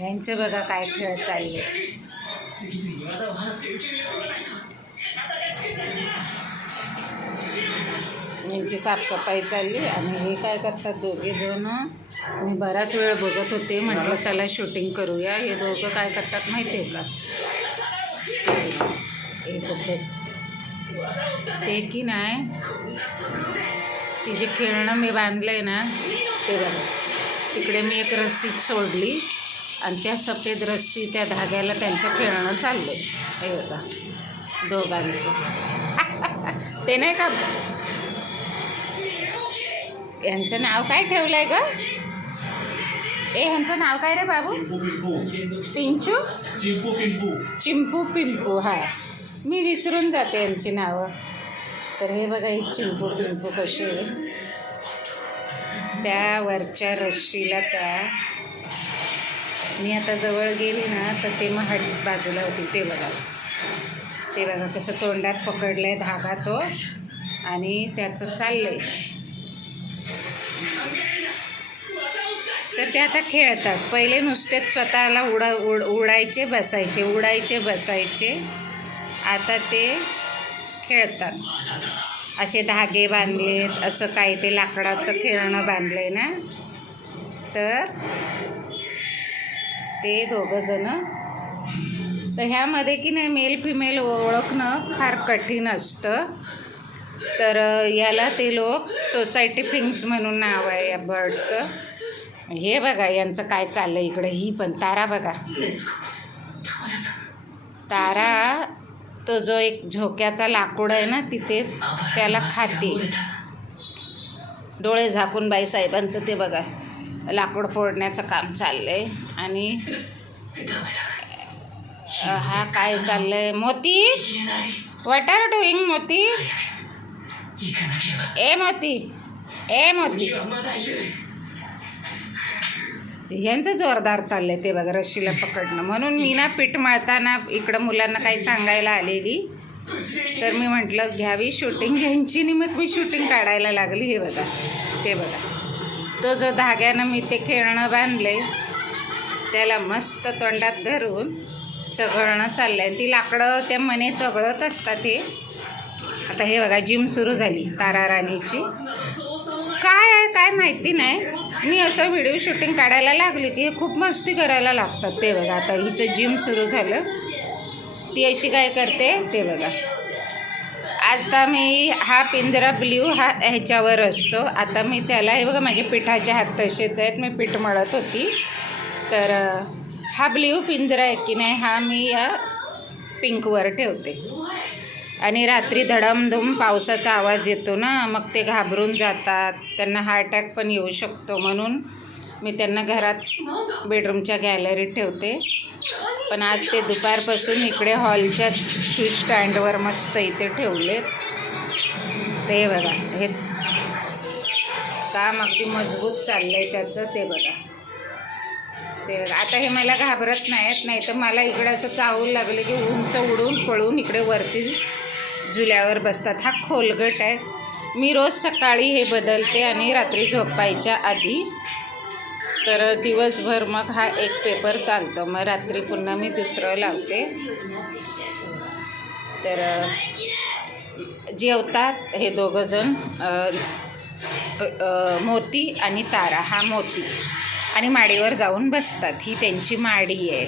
यांचे बघा काय खेळ चालले. यांची साफसफाई चालली आणि हे काय करतात दोघे जण. मी बराच वेळ बघत होते, म्हटलं चला शूटिंग करूया. हे दोघं काय करतात माहिती आहे का, एक अभ्यास ते की नाही, ती जे खेळणं मी बांधलंय ना ते बघा, तिकडे मी एक रस्सी सोडली आणि त्या सफेद रस्सी त्या धाग्याला त्यांचं खेळणं चाललंय. हे बघा दोघांचं. ते नाही का, यांचं नाव काय ठेवलंय ग? ह्यांचं नाव काय रे बाबू? पिंचू, चिंपू पिंपू. हा, मी विसरून जाते यांची नावं. तर हे बघा ही चिंपू पिंपू कशी आहे, त्या वरच्या रस्सीला त्या मी आता जवळ गेली ना तर ते मग हट बाजूला होती. ते बघा, ते बघा कसं तोंडात पकडलंय धागा तो आणि त्याचं चाललंय. तर ते आता खेळतात. पहिले नुसतेच स्वतःला उडायचे बसायचे, उडायचे बसायचे. आता ते खेळतात. असे धागे बांधलेत, असं काही ते लाकडाचं खेळणं बांधलंय ना, तर ते दोघं जण. तर ह्यामध्ये की नाही मेल फिमेल ओळखणं फार कठीण असतं. तर याला ते लोक सोसायटी फिंग्स म्हणून नाव आहे या बर्ड्सचं. हे बघा यांचं काय चाललं इकडे. ही पण तारा बघा, तारा तो जो एक झोक्याचा लाकूड आहे ना तिथे त्याला खाते. डोळे झाकून बाईसाहेबांचं ते बघा लाकूड फोडण्याचं काम चाललंय. आणि हा काय चाललंय, मोती व्हॉट आर डुईंग मोती, ए मोती, ए मोती. ह्यांचं जोरदार चाललंय ते बघा रस्सीला पकडणं. म्हणून मी ना पीठ मळताना इकडं मुलांना काही सांगायला आलेली, तर मी म्हटलं घ्यावी शूटिंग घ्यायची आणि मग मी शूटिंग काढायला लागली. हे बघा, ते बघा तो जो धाग्यानं मी ते खेळणं बांधले त्याला मस्त तोंडात धरून चघळणं चाललंय. ती लाकडं त्या मने चघळत असतात. हे आता हे बघा जिम सुरू झाली तारा राणीची. काय आहे काय माहिती नाही, मी असं व्हिडिओ शूटिंग काढायला लागली की हे खूप मस्ती करायला लागतात. ते बघा आता हिचं जिम सुरू झालं. ती अशी काय करते ते बघा. आता मी हा पिंजरा ब्ल्यू ह्याच्यावर असतो. आता मी त्याला हे बघा माझे पिठाचे हात तसेच आहेत, मी पीठ मळत होती. तर हा ब्ल्यू पिंजरा आहे की नाही हा मी या पिंकवर ठेवते. आणि रात्री धडमधूम पावसाचा आवाज येतो ना, मग ते घाबरून जातात, त्यांना हार्ट अटॅक पण येऊ शकतो. म्हणून मी त्यांना घरात बेडरूमच्या गॅलरीत ठेवते. पण आज ते दुपारपासून इकडे हॉलच्या शूज स्टँडवर मस्त इथे ठेवलेत. ते बघा हे काम अगदी मजबूत चाललं आहे त्याचं. ते बघा, ते बघा आता हे मला घाबरत नाहीत, नाही तर मला इकडे असं चावू लागलं की उंच उडून पळून इकडे वरती झुल्यावर बसतात. हा खोलगट आहे. मी रोज सकाळी हे बदलते आणि रात्री झोपायच्या आधी. तर दिवसभर मग हा एक पेपर चालतो, मग रात्री पुन्हा मी दुसरं लावते. तर जेवतात हे दोघं जण, मोती आणि तारा. हा मोती आणि माडीवर जाऊन बसतात. ही त्यांची माडी आहे,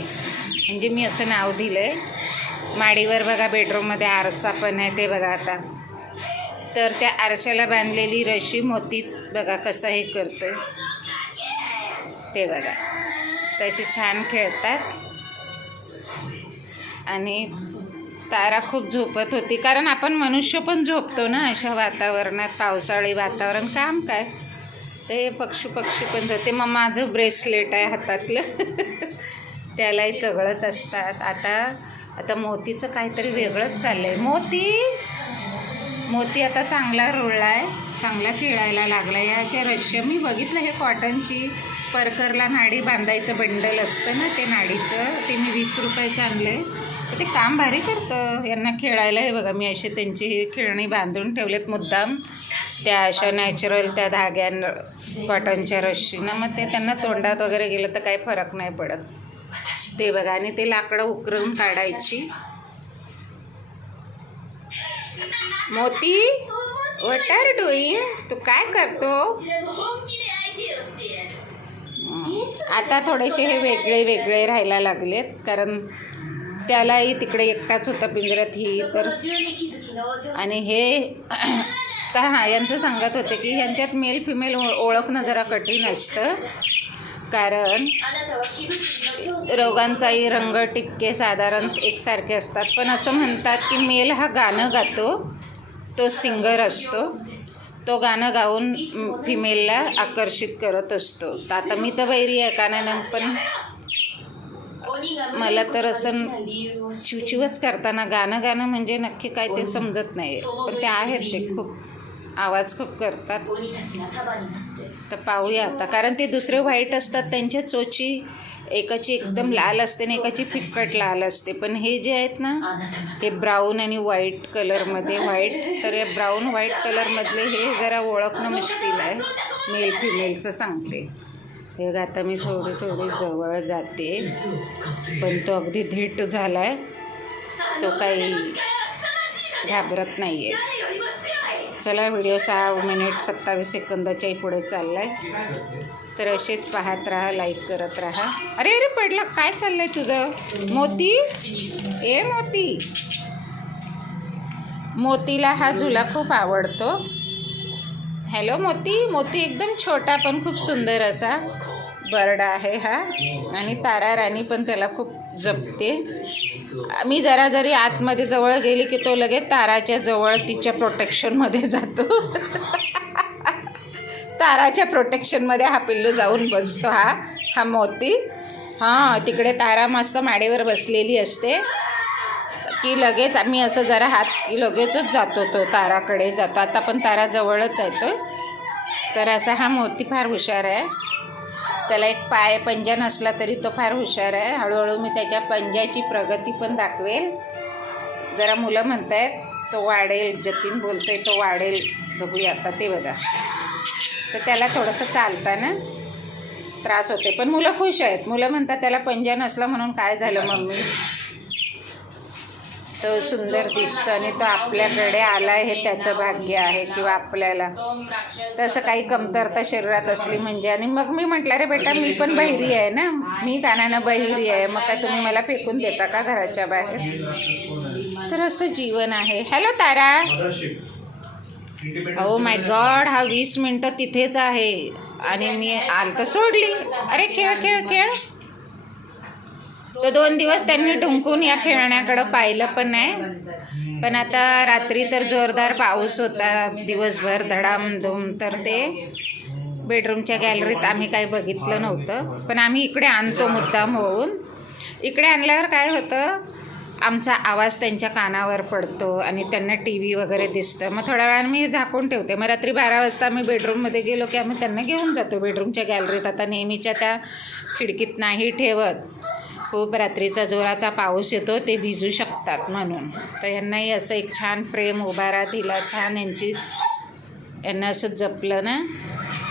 म्हणजे मी असं नाव दिलं आहे माडीवर. बघा बेडरूममध्ये आरसा पण आहे ते बघा. आता तर त्या आरशाला बांधलेली रशी मोतीच बघा कसं हे करतोय ते बघा. तसे छान खेळतात. आणि तारा खूप झोपत होती, कारण आपण मनुष्य पण झोपतो ना अशा वातावरणात, पावसाळी वातावरण. काम काय ते पक्षी पण जाते. मग माझं ब्रेसलेट आहे हातातलं त्यालाही चघळत असतात. आता मोतीचं काहीतरी वेगळंच चाललं आहे. मोती आता चांगला रुळला आहे, चांगला खेळायला लागला आहे. अशा रश्या मी बघितलं, हे कॉटनची परकरला नाडी बांधायचं बंडल असतं ना ते नाडीचं, ते मी 20 रुपयाचं आणलं आहे. ते काम भारी करतं. यांना खेळायला हे बघा मी अशी त्यांची ही खेळणी बांधून ठेवलेत मुद्दाम, त्या अशा नॅचरल त्या धाग्यां कॉटनच्या रश्शीनं. मग ते त्यांना तोंडात वगैरे गेलं तर काही फरक नाही पडत. ते बघा, आणि ते लाकडं उकरून काढायची. मोती, व्हॉट आर डुईंग? तू काय करतो? आता थोडेसे हे वेगळे वेगळे राहायला लागलेत, कारण त्यालाही तिकडे एकटाच होता पिंजऱ्यात, ही तर. आणि हे तर हां, यांचं सांगत होते की ह्यांच्यात मेल फिमेल ओळखणं जरा कठीण असतं, कारण रोगांचाही रंग टिपके साधारण एकसारखे असतात. पण असं म्हणतात की मेल हा गाणं गातो, तो सिंगर असतो, तो गाणं गाऊन फिमेलला आकर्षित करत असतो. तर आता मी तर बहिरी आहे कानानं, पण मला तर असं चिवचिवच करताना गाणं म्हणजे नक्की काय ते समजत नाही. पण ते आहेत, ते खूप आवाज खूप करतात. तर पाहूया आता, कारण ते दुसरे व्हाईट असतात, त्यांच्या चोची एकाची एकदम लाल असते आणि एकाची फिक्कट लाल असते. पण हे जे आहेत ना, ते ब्राऊन आणि व्हाईट कलरमध्ये व्हाईट, तर या ब्राऊन व्हाईट कलरमधले हे जरा ओळखणं मुश्किल आहे. मेल फिमेलचं सांगते. हे बघा, आता मी थोडी जवळ जाते, पण तो अगदी धीट झाला आहे, तो काही घाबरत नाही आहे. चला, व्हिडिओ 6 मिनिट 27 सेकंदाच्याही पुढे चालला आहे. तर असेच पाहत राहा, लाईक करत राहा. अरे अरे पडला, काय चाललंय तुझं मोती? ए मोती, मोतीला हा झुला खूप आवडतो. हॅलो मोती. मोती एकदम छोटा पण खूप सुंदर असा बर्ड आहे हा, आणि तारा राणी पण त्याला खूप जपते. मी जरी आतमध्ये जवळ गेली की तो लगेच ताराच्या जवळ तिच्या प्रोटेक्शनमध्ये जातो. ताराच्या प्रोटेक्शनमध्ये हा पिल्लू जाऊन बसतो. हा मोती. हां, तिकडे तारा मस्त माडीवर बसलेली असते की लगेच आम्ही असं जरा हात की लगेचच जातो, तो ताराकडे जातो. आता पण तारा जवळच आहे तो. तर असा हा मोती फार हुशार आहे. त्याला एक पंजा नसला तरी तो फार हुशार आहे. हळूहळू मी त्याच्या पंजाची प्रगती पण दाखवेल. जरा मुलं म्हणत आहेत तो वाढेल, जतीन बोलतोय तो वाढेल, बघूया आता. ते बघा, तर त्याला थोडंसं चालताना त्रास होते, पण मुलं खुश आहेत. मुलं म्हणतात त्याला पंजा नसला म्हणून काय झालं मम्मी, तो सुंदर दिसतं आणि तो आपल्याकडे आला हे त्याचं भाग्य आहे. किंवा आपल्याला तसं काही कमतरता शरीरात असली म्हणजे. आणि मग मी म्हटलं, अरे बेटा मी पण बहिरी आहे ना, मी कानानं बहिरी आहे, मग काय तुम्ही मला फेकून देता का घराच्या बाहेर? तर असं जीवन आहे. Hello Tara. Oh my God, हा 20 मिनटं तिथेच आहे आणि मी आलतं सोडली. अरे खेळ खेळ खेळ. तर 2 दिवस त्यांनी ढुंकून या खेळण्याकडं पाहिलं पण नाही. पण आता रात्री तर जोरदार पाऊस होता, दिवसभर धडामधूम. तर ते बेडरूमच्या गॅलरीत आम्ही काही बघितलं नव्हतं, पण आम्ही इकडे आणतो मुद्दाम होऊन. इकडे आणल्यावर काय होतं, आमचा आवाज त्यांच्या कानावर पडतो आणि त्यांना टी व्ही वगैरे दिसतं. मग थोड्या वेळानं मी झाकून ठेवते. मग रात्री 12 वाजता आम्ही बेडरूममध्ये गेलो की आम्ही त्यांना घेऊन जातो बेडरूमच्या गॅलरीत. आता नेहमीच्या त्या खिडकीत नाही ठेवत, खूप रात्रीचा जोराचा पाऊस येतो, ते भिजू शकतात म्हणून. तर यांनाही असं एक छान प्रेम उभारा दिला, छान यांना असं जपलं ना.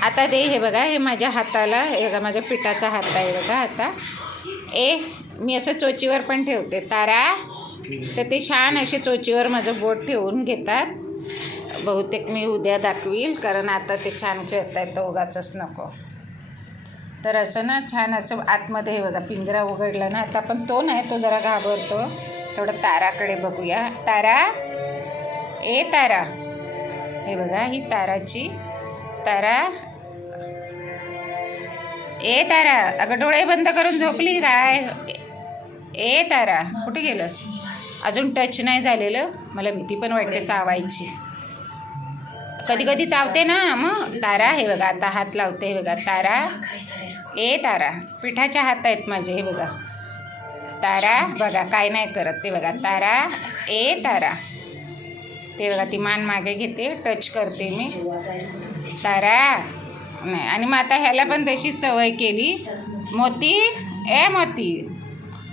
आता ते हे बघा, हे माझ्या हाताला, हे बघा माझ्या पिठाचा हात आहे बघा. आता मी असं चोचीवर पण ठेवते तारा, तर ते छान असे चोचीवर माझं बोट ठेवून घेतात. बहुतेक मी उद्या दाखवील, कारण आता ते छान खेळत आहेत, तर उगाचच नको. तर असं ना छान असं आतमध्ये हे बघा पिंजरा उघडला ना आता, पण तो नाही, तो जरा घाबरतो. थोडं ताराकडे बघूया. तारा, ए तारा, हे बघा ही ताराची. तारा, ए तारा, अगं डोळे बंद करून झोपली काय? ए तारा, कुठे गेलं? अजून टच नाही झालेलं, मला भीती पण वाटते चावायची. कधी कधी चावते ना मग तारा. हे बघा आता हात लावते, हे बघा तारा. ए तारा, पिठाच्या हात आहेत माझे, हे बघा तारा. बघा काय नाही करत ते बघा तारा. ए तारा, ते बघा ती मान मागे घेते, टच करते मी. तारा नाही. आणि मग आता ह्याला पण तशीच सवय केली. मोती, ए मोती,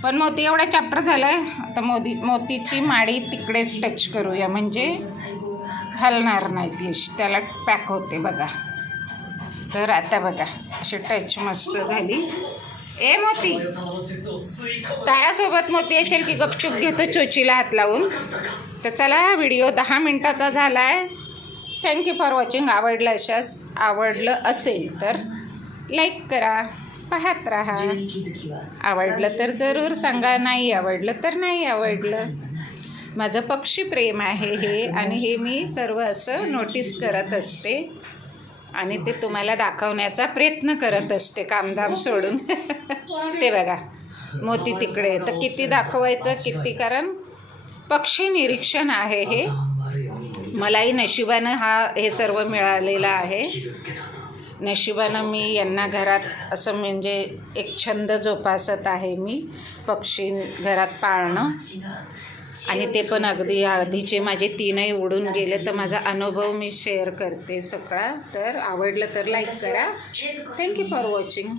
पण मोती एवढा चॅप्टर झाला आहे. आता मोतीची माडी तिकडे टच करूया, म्हणजे हलणार नाही ती अशी, त्याला पॅक होते बघा. तर आता बघा अशी टच मस्त झाली. ए मोती, तायासोबत मोती असेल की गपचूप घेतो चोचीला हात लावून. तर चला, व्हिडिओ 10 मिनिटाचा झाला आहे. Thank you for watching. आवडलं असेल तर लाईक करा, पाहत राहा. आवडलं तर जरूर सांगा, नाही आवडलं तर नाही आवडलं. माझं पक्षी प्रेम आहे हे, आणि हे मी सर्व असं नोटीस करत असते आणि ते तुम्हाला दाखवण्याचा प्रयत्न करत असते कामधाम सोडून. ते बघा मोती तिकडे, तर किती दाखवायचं किती, कारण पक्षी निरीक्षण आहे हे. मलाही नशिबानं हे सर्व मिळालेलं आहे. नशिबानं मी यांना घरात असं म्हणजे एक छंद जोपासत आहे मी, पक्षी घरात पाळणं. आणि ते पण अगदी आधीचे माझे 3ही उडून गेले, तर माझा अनुभव मी शेअर करते सगळा. तर आवडलं तर लाईक करा. Thank you for watching.